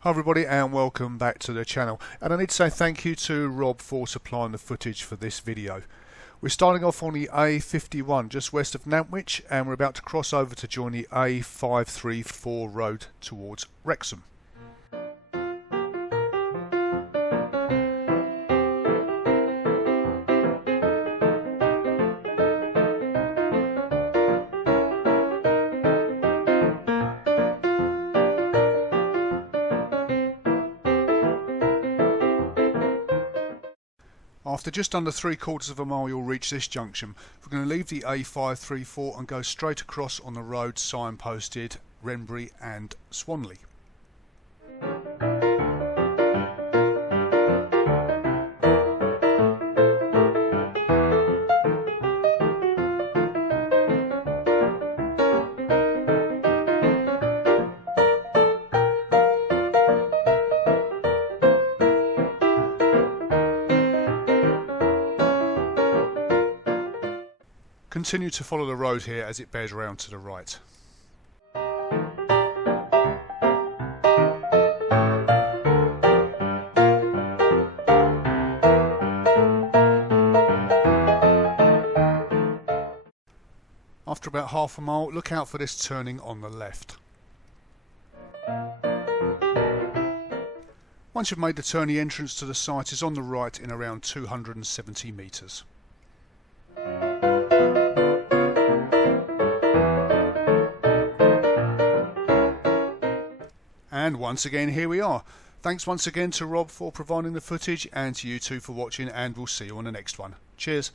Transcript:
Hi everybody and welcome back to the channel, and I need to say thank you to Rob for supplying the footage for this video. We're starting off on the A51 just west of Nantwich, and we're about to cross over to join the A534 road towards Wrexham. After just under 3/4 of a mile you'll reach this junction. We're going to leave the A534 and go straight across on the road signposted Wrenbury and Swanley. Continue to follow the road here as it bears round to the right. After about half a mile, look out for this turning on the left. Once you've made the turn, the entrance to the site is on the right in around 270 metres. And once again, here we are. Thanks once again to Rob for providing the footage, and to you two for watching, and we'll see you on the next one. Cheers.